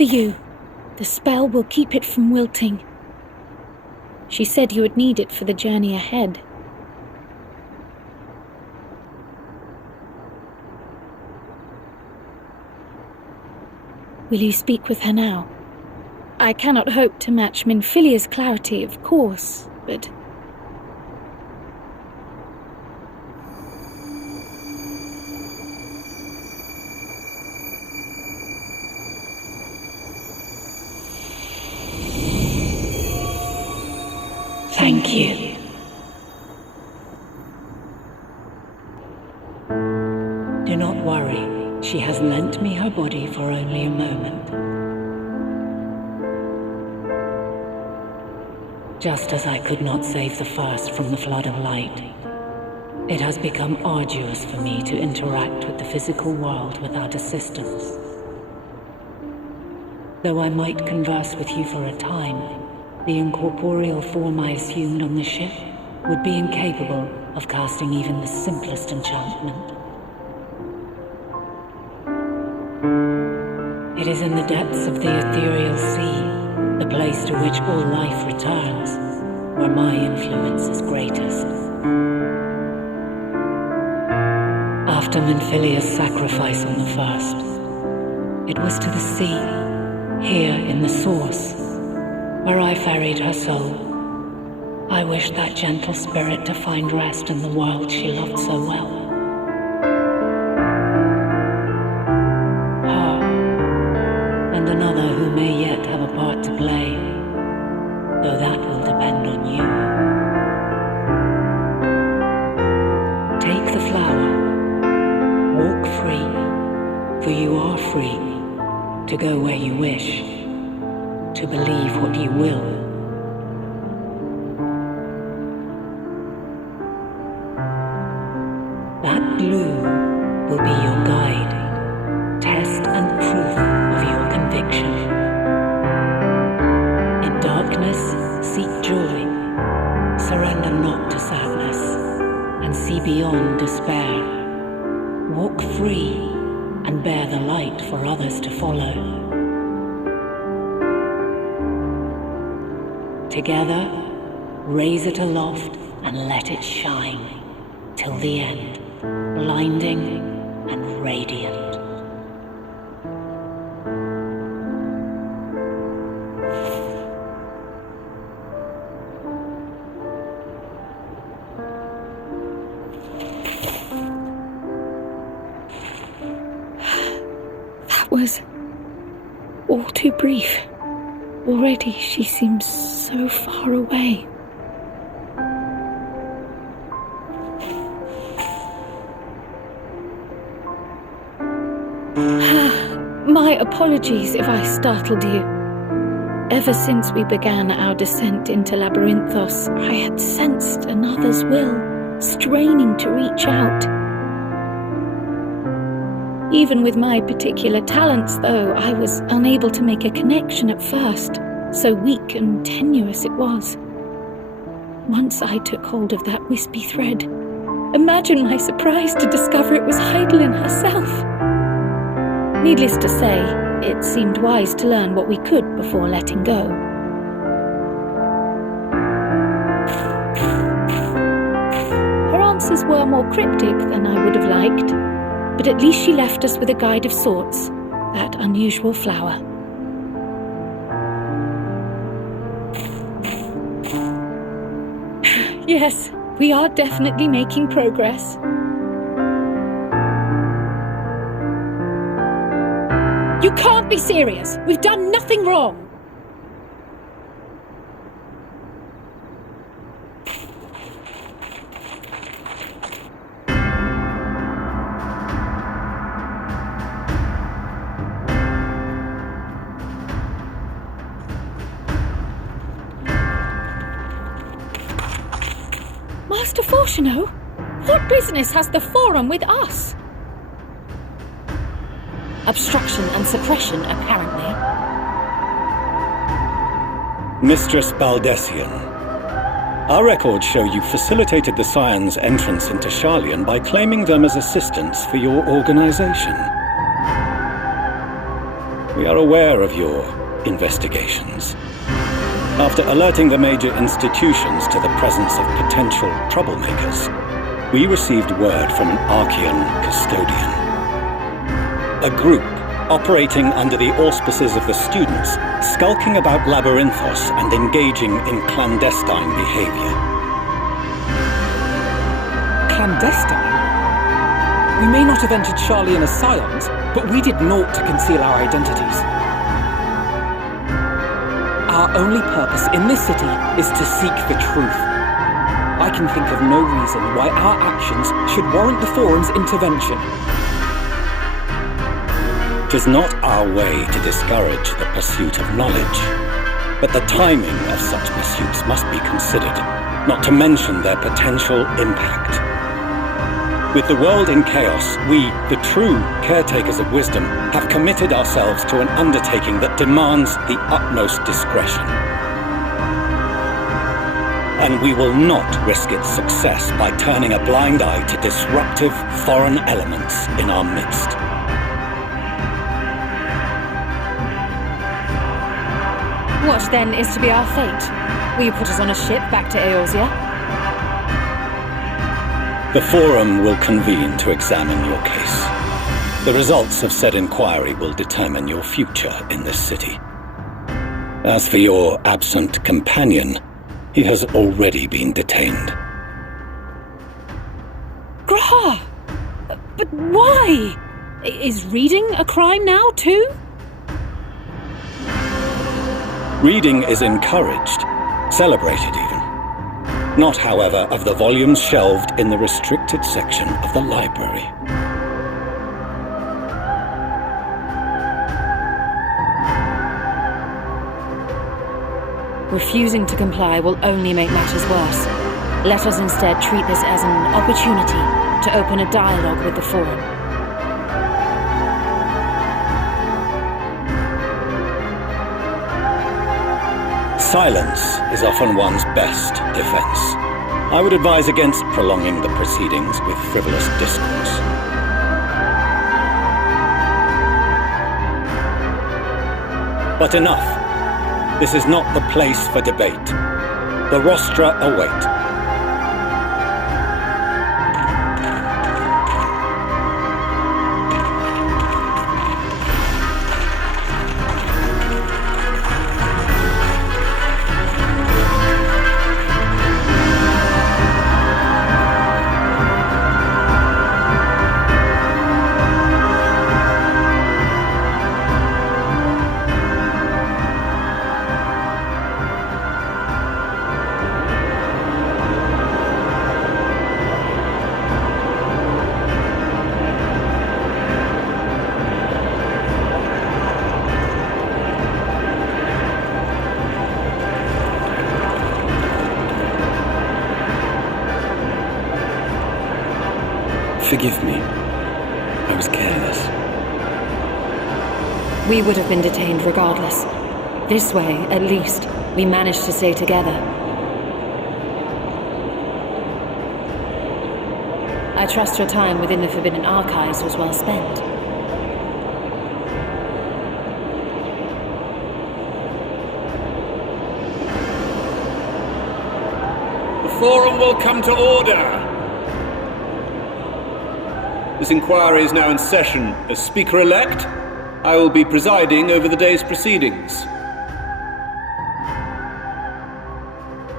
for you. The spell will keep it from wilting. She said you would need it for the journey ahead. Will you speak with her now? I cannot hope to match Minfilia's clarity, of course, but... Thank you. Do not worry. She has lent me her body for only a moment. Just as I could not save the first from the flood of light, it has become arduous for me to interact with the physical world without assistance. Though I might converse with you for a time, the incorporeal form I assumed on the ship would be incapable of casting even the simplest enchantment. It is in the depths of the ethereal sea, the place to which all life returns, where my influence is greatest. After Minfilia's sacrifice on the first, it was to the sea, here in the source, where I ferried her soul. I wished that gentle spirit to find rest in the world she loved so well. Her, and another who may yet have a part to play, though that will depend on you. Take the flower, walk free, for you are free to go where you wish, to believe what you will. That blue will be your guide, test and proof of your conviction. In darkness, seek joy, surrender not to sadness, and see beyond despair. Walk free and bear the light for others to follow. Together, raise it aloft and let it shine till the end, blinding and radiant. That was all too brief. Already she seems so far away. My apologies if I startled you. Ever since we began our descent into Labyrinthos, I had sensed another's will, straining to reach out. Even with my particular talents, though, I was unable to make a connection at first, so weak and tenuous it was. Once I took hold of that wispy thread, imagine my surprise to discover it was Heidelin herself. Needless to say, it seemed wise to learn what we could before letting go. Her answers were more cryptic than I would have liked, but at least she left us with a guide of sorts, that unusual flower. Yes, we are definitely making progress. You can't be serious! We've done nothing wrong! Master Fortuno, what business has the Forum with us? Obstruction and suppression, apparently. Mistress Baldessian, our records show you facilitated the Scion's entrance into Sharlayan by claiming them as assistants for your organization. We are aware of your investigations. After alerting the major institutions to the presence of potential troublemakers, we received word from an Archean custodian. A group operating under the auspices of the students, skulking about Labyrinthos and engaging in clandestine behavior. Clandestine? We may not have entered Sharlayan as scions, but we did naught to conceal our identities. Our only purpose in this city is to seek the truth. I can think of no reason why our actions should warrant the Forum's intervention. It is not our way to discourage the pursuit of knowledge, but the timing of such pursuits must be considered, not to mention their potential impact. With the world in chaos, we, the true caretakers of wisdom, have committed ourselves to an undertaking that demands the utmost discretion. And we will not risk its success by turning a blind eye to disruptive foreign elements in our midst. What then is to be our fate? Will you put us on a ship back to Eorzea? The Forum will convene to examine your case. The results of said inquiry will determine your future in this city. As for your absent companion, he has already been detained. Grah! But why? Is reading a crime now, too? Reading is encouraged, celebrated even. Not, however, of the volumes shelved in the restricted section of the library. Refusing to comply will only make matters worse. Let us instead treat this as an opportunity to open a dialogue with the Forum. Silence is often one's best defense. I would advise against prolonging the proceedings with frivolous discourse. But enough. This is not the place for debate. The rostra await. Forgive me. I was careless. We would have been detained regardless. This way, at least, we managed to stay together. I trust your time within the Forbidden Archives was well spent. The Forum will come to order! This inquiry is now in session. As Speaker-elect, I will be presiding over the day's proceedings.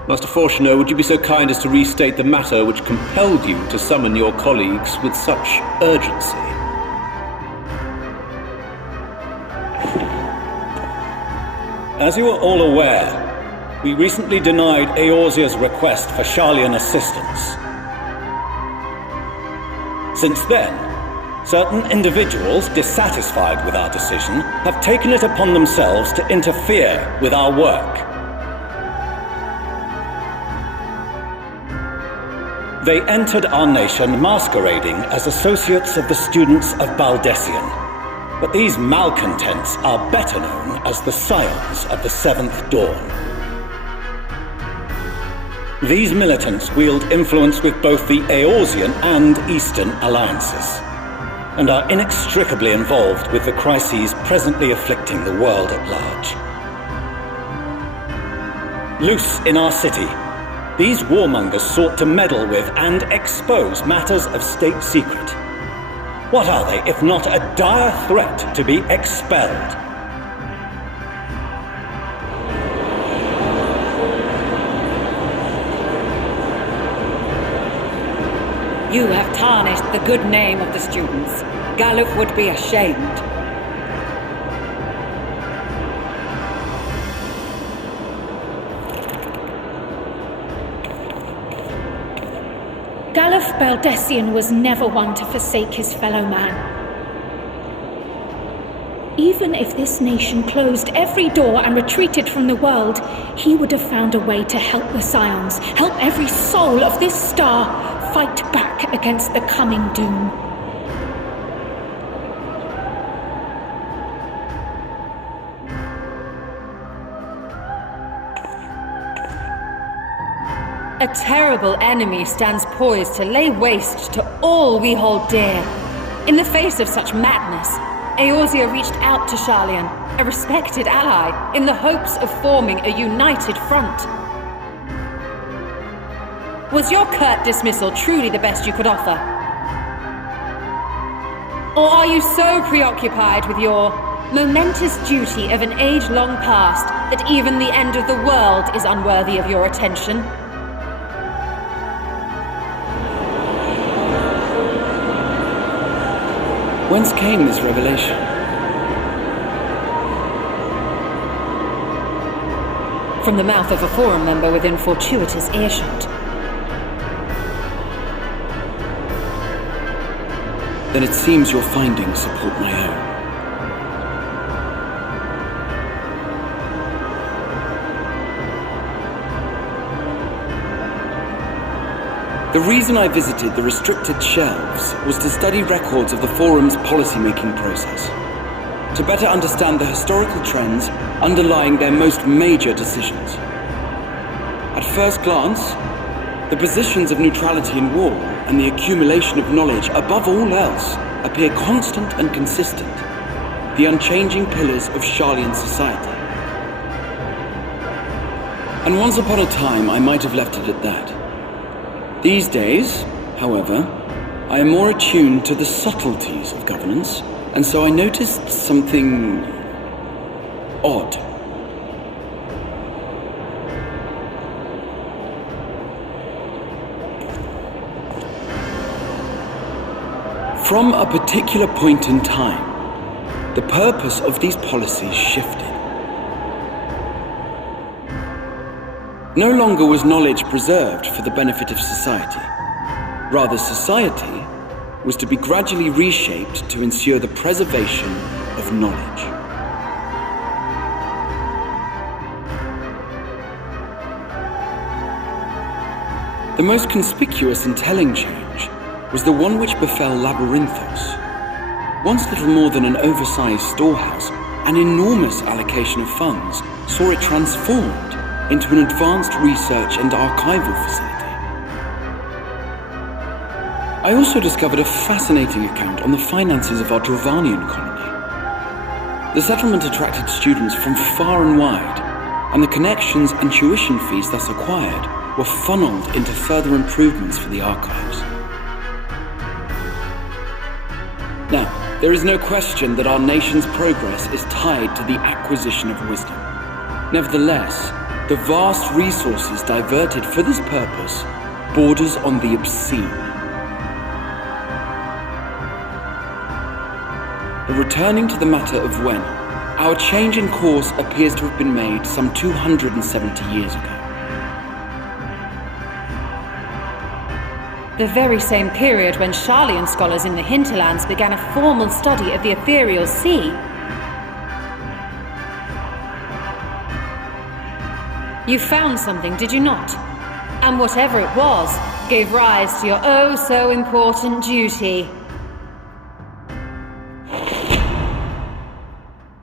Master Fortuner, would you be so kind as to restate the matter which compelled you to summon your colleagues with such urgency? As you are all aware, we recently denied Eorzea's request for Sharlayan assistance. Since then, certain individuals dissatisfied with our decision have taken it upon themselves to interfere with our work. They entered our nation masquerading as associates of the students of Baldessian, but these malcontents are better known as the Scions of the Seventh Dawn. These militants wield influence with both the Eorzean and Eastern alliances, and are inextricably involved with the crises presently afflicting the world at large. Loose in our city, these warmongers sought to meddle with and expose matters of state secret. What are they if not a dire threat to be expelled? You have tarnished the good name of the students. Galuf would be ashamed. Galuf Baldessian was never one to forsake his fellow man. Even if this nation closed every door and retreated from the world, he would have found a way to help the Scions, help every soul of this star fight back against the coming doom. A terrible enemy stands poised to lay waste to all we hold dear. In the face of such madness, Eorzea reached out to Sharlayan, a respected ally, in the hopes of forming a united front. Was your curt dismissal truly the best you could offer? Or are you so preoccupied with your momentous duty of an age-long past that even the end of the world is unworthy of your attention? Whence came this revelation? From the mouth of a forum member within fortuitous earshot. Then it seems your findings support my own. The reason I visited the restricted shelves was to study records of the Forum's policymaking process, to better understand the historical trends underlying their most major decisions. At first glance, the positions of neutrality in war and the accumulation of knowledge above all else appear constant and consistent, the unchanging pillars of Sharlayan society. And once upon a time, I might have left it at that. These days, however, I am more attuned to the subtleties of governance, and so I noticed something odd. From a particular point in time, the purpose of these policies shifted. No longer was knowledge preserved for the benefit of society. Rather, society was to be gradually reshaped to ensure the preservation of knowledge. The most conspicuous and telling change was the one which befell Labyrinthos. Once little more than an oversized storehouse, an enormous allocation of funds saw it transformed into an advanced research and archival facility. I also discovered a fascinating account on the finances of our Dravanian colony. The settlement attracted students from far and wide, and the connections and tuition fees thus acquired were funneled into further improvements for the archives. Now, there is no question that our nation's progress is tied to the acquisition of wisdom. Nevertheless, the vast resources diverted for this purpose borders on the obscene. But returning to the matter of when, our change in course appears to have been made some 270 years ago. The very same period when Sharlayan scholars in the hinterlands began a formal study of the ethereal sea. You found something, did you not? And whatever it was, gave rise to your oh-so-important duty.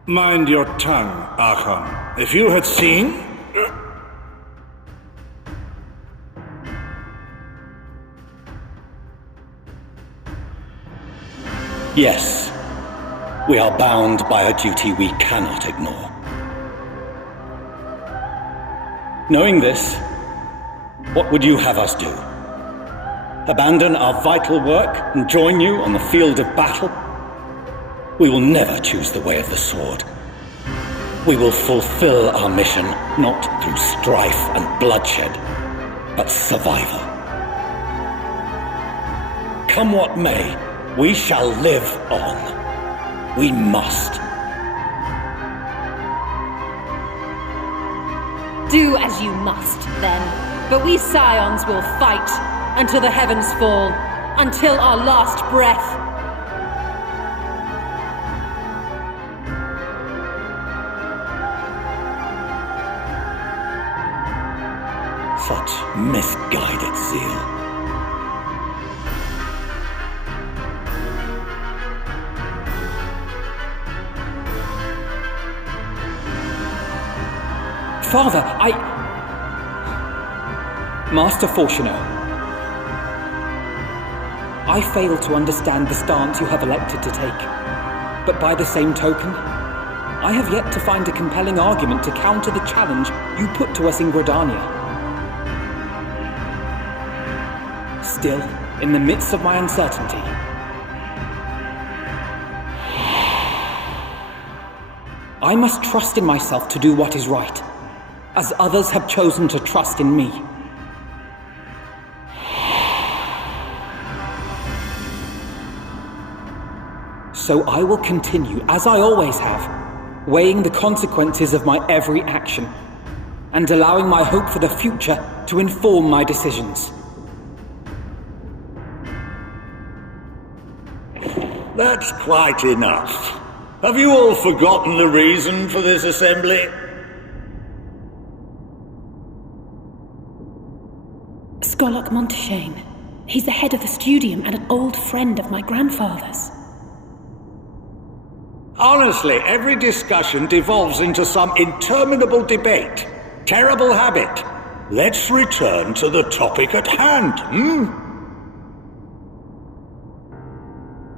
Mind your tongue, Archon. If you had seen... Yes, we are bound by a duty we cannot ignore. Knowing this, what would you have us do? Abandon our vital work and join you on the field of battle? We will never choose the way of the sword. We will fulfill our mission not through strife and bloodshed, but survival. Come what may, we shall live on. We must. Do as you must, then. But we Scions will fight until the heavens fall, until our last breath. Such misguided zeal. Father, Master Fortuno, I fail to understand the stance you have elected to take. But by the same token, I have yet to find a compelling argument to counter the challenge you put to us in Gridania. Still, in the midst of my uncertainty, I must trust in myself to do what is right, as others have chosen to trust in me. So I will continue, as I always have, weighing the consequences of my every action, and allowing my hope for the future to inform my decisions. That's quite enough. Have you all forgotten the reason for this assembly? Skolok Monteshane. He's the head of the studium and an old friend of my grandfather's. Honestly, every discussion devolves into some interminable debate. Terrible habit. Let's return to the topic at hand,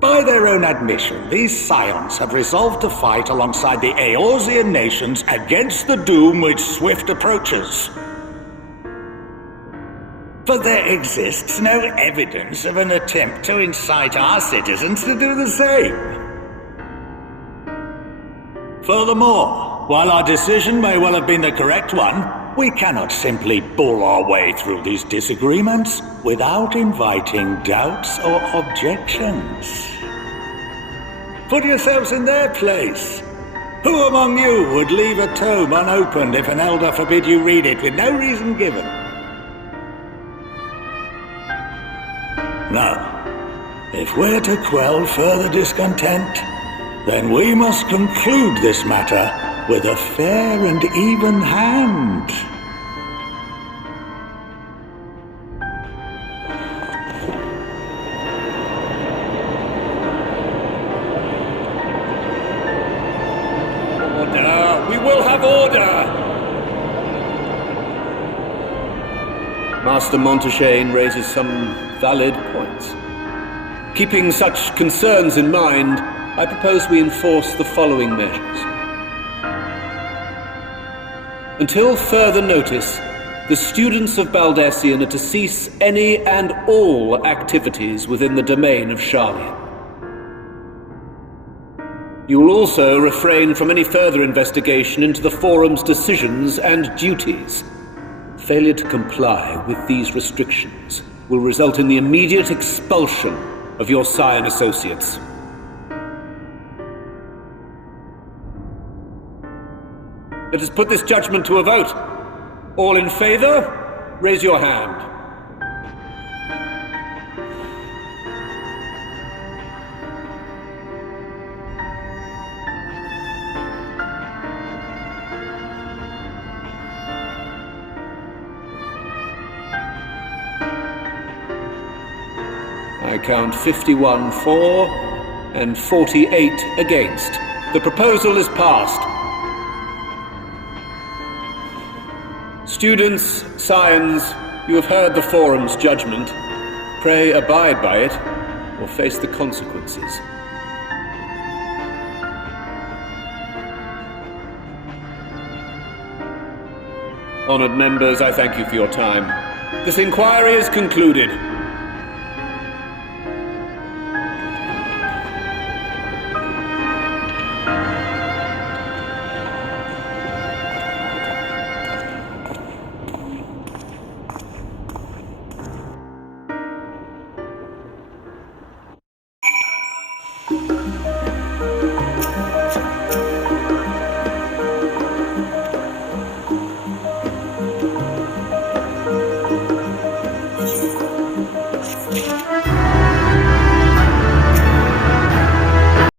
By their own admission, these Scions have resolved to fight alongside the Eorzean nations against the doom which swift approaches. But there exists no evidence of an attempt to incite our citizens to do the same. Furthermore, while our decision may well have been the correct one, we cannot simply bull our way through these disagreements without inviting doubts or objections. Put yourselves in their place. Who among you would leave a tome unopened if an elder forbid you read it with no reason given? Now, if we're to quell further discontent, then we must conclude this matter with a fair and even hand. Order! We will have order! Master Monteshane raises some valid points. Keeping such concerns in mind, I propose we enforce the following measures. Until further notice, the students of Baldesion are to cease any and all activities within the domain of Sharlayan. You will also refrain from any further investigation into the Forum's decisions and duties. Failure to comply with these restrictions will result in the immediate expulsion of your Scion associates. Let us put this judgment to a vote. All in favor, raise your hand. I count 51 for and 48 against. The proposal is passed. Students, Scions, you have heard the Forum's judgment. Pray abide by it, or face the consequences. Honored members, I thank you for your time. This inquiry is concluded.